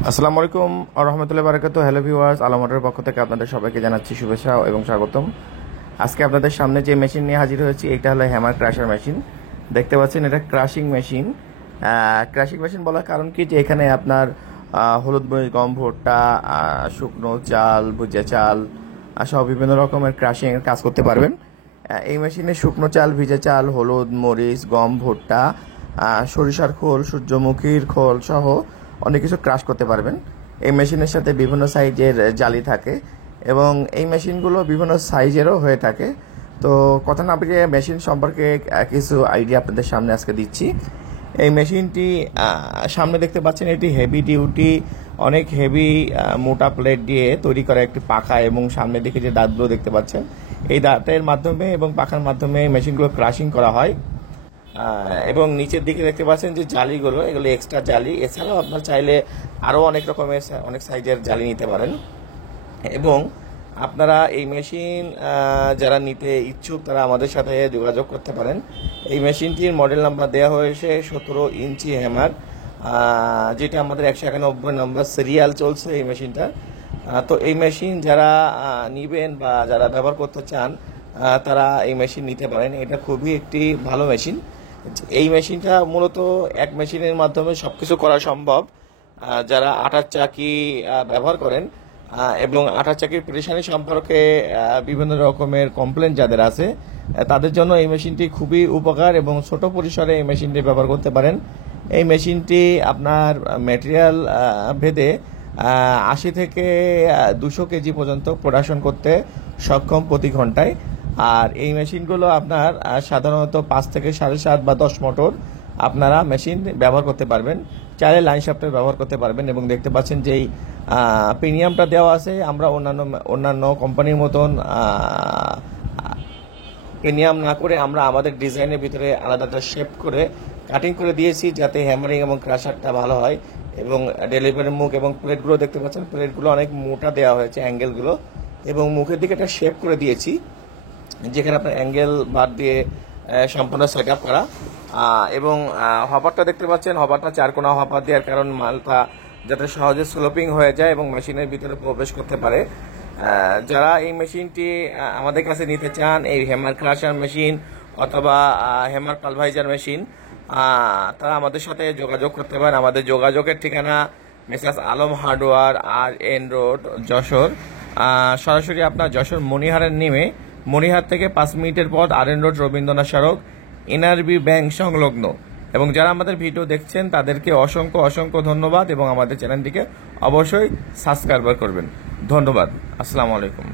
আসসালামু আলাইকুম রহমতুল্লাহ বারাকাতু। হ্যালো ভিউয়ার্স, আলমোটের পক্ষ থেকে আপনাদের সবাইকে জানাচ্ছি শুভেচ্ছা এবং স্বাগতম। আজকে আপনাদের সামনে যে মেশিন নিয়ে হাজির হয়েছি এটা হলো হ্যামার ক্রাশার মেশিন। দেখতে পাচ্ছেন এটা ক্রাশিং মেশিন। ক্রাশিং মেশিন বলার কারণ কি, যে এখানে আপনার হলুদ মরিচ, গম, ভুট্টা, শুকনো চাল, ভুজিয়া চাল সহ বিভিন্ন রকমের ক্রাশিংয়ের কাজ করতে পারবেন। এই মেশিনে শুকনো চাল, ভিজা চাল, হলুদ মরিচ, গম, ভুট্টা, সরিষার খোল, সূর্যমুখীর খোল সহ অনেক কিছু ক্রাশ করতে পারবেন। এই মেশিনের সাথে বিভিন্ন সাইজের জালি থাকে এবং এই মেশিনগুলো বিভিন্ন সাইজেরও হয়ে থাকে। তো কথা না বলে মেশিন সম্পর্কে কিছু আইডিয়া আপনাদের সামনে আজকে দিচ্ছি। এই মেশিনটি সামনে দেখতে পাচ্ছেন, এটি হেভি ডিউটি, অনেক হেভি মোটা প্লেট দিয়ে তৈরি করা একটি পাখা, এবং সামনের দিকে যে দাঁতগুলো দেখতে পাচ্ছেন এই দাঁতের মাধ্যমে এবং পাখার মাধ্যমে মেশিনগুলো ক্রাশিং করা হয়। এবং নিচের দিকে দেখতে পাচ্ছেন যে জালিগুলো, এগুলো এক্সট্রা জালি। এছাড়াও আপনার চাইলে আরও অনেক রকমের অনেক সাইজের জালি নিতে পারেন। এবং আপনারা এই মেশিন যারা নিতে ইচ্ছুক তারা আমাদের সাথে যোগাযোগ করতে পারেন। এই মেশিনটির মডেল নাম্বার দেওয়া হয়েছে 17 ইঞ্চি হ্যামার, যেটা আমাদের 191 নম্বর সিরিয়াল চলছে এই মেশিনটা। তো এই মেশিন যারা নিবেন বা যারা ব্যবহার করতে চান তারা এই মেশিন নিতে পারেন। এটা খুবই একটি ভালো মেশিন। এই মেশিনটা মূলত এক মেশিনের মাধ্যমে সবকিছু করা সম্ভব। যারা আটার চাকি ব্যবহার করেন এবং আটার চাকির পেরেশানি সম্পর্কে বিভিন্ন রকমের কমপ্লেন যাদের আছে তাদের জন্য এই মেশিনটি খুবই উপকার, এবং ছোট পরিসরে এই মেশিনটি ব্যবহার করতে পারেন। এই মেশিনটি আপনার ম্যাটেরিয়াল ভেদে 80 থেকে 200 কেজি পর্যন্ত প্রোডাকশন করতে সক্ষম প্রতি ঘন্টায়। আর এই মেশিনগুলো আপনার সাধারণত 5 থেকে 7.5 বা 10 মোটর আপনারা মেশিন ব্যবহার করতে পারবেন, চাইলে লাইন শাফটের ব্যবহার করতে পারবেন। এবং দেখতে পাচ্ছেন যে এই প্রিমিয়ামটা দেওয়া আছে, আমরা অন্যান্য কোম্পানির মতন প্রিমিয়াম না করে আমরা আমাদের ডিজাইনের ভিতরে আলাদা শেপ করে কাটিং করে দিয়েছি, যাতে হ্যামারিং এবং ক্রাশারটা ভালো হয়। এবং ডেলিভারির মুখ এবং প্লেটগুলো দেখতে পাচ্ছেন, প্লেটগুলো অনেক মোটা দেওয়া হয়েছে অ্যাঙ্গেলগুলো, এবং মুখের দিকে একটা শেপ করে দিয়েছি যেখানে আপনার অ্যাঙ্গেল বার দিয়ে সম্পূর্ণ সেট আপ করা। এবং হপারটা দেখতে পাচ্ছেন, হপারটা 4 কোণা হপার দেওয়ার কারণ মালটা যাতে সহজে স্লোপিং হয়ে যায় এবং মেশিনের ভিতরে প্রবেশ করতে পারে। যারা এই মেশিনটি আমাদের কাছে নিতে চান, এই হ্যামার ক্রাশার মেশিন অথবা হ্যামার পালভাইজার মেশিন, তারা আমাদের সাথে যোগাযোগ করতে পারেন। আমাদের যোগাযোগের ঠিকানা messrs Alam hardware, RN road, Jessore. সরাসরি আপনার যশোর মণিহারের নেমে মণিহার থেকে 5 মিনিটের পর RN রোড, রবীন্দ্রনাথ সড়ক, NRB ব্যাংক সংলগ্ন। এবং যারা আমাদের ভিডিও দেখছেন তাদেরকে অসংখ্য ধন্যবাদ, এবং আমাদের চ্যানেলটিকে অবশ্যই সাবস্ক্রাইব করবেন। ধন্যবাদ। আসসালামু আলাইকুম।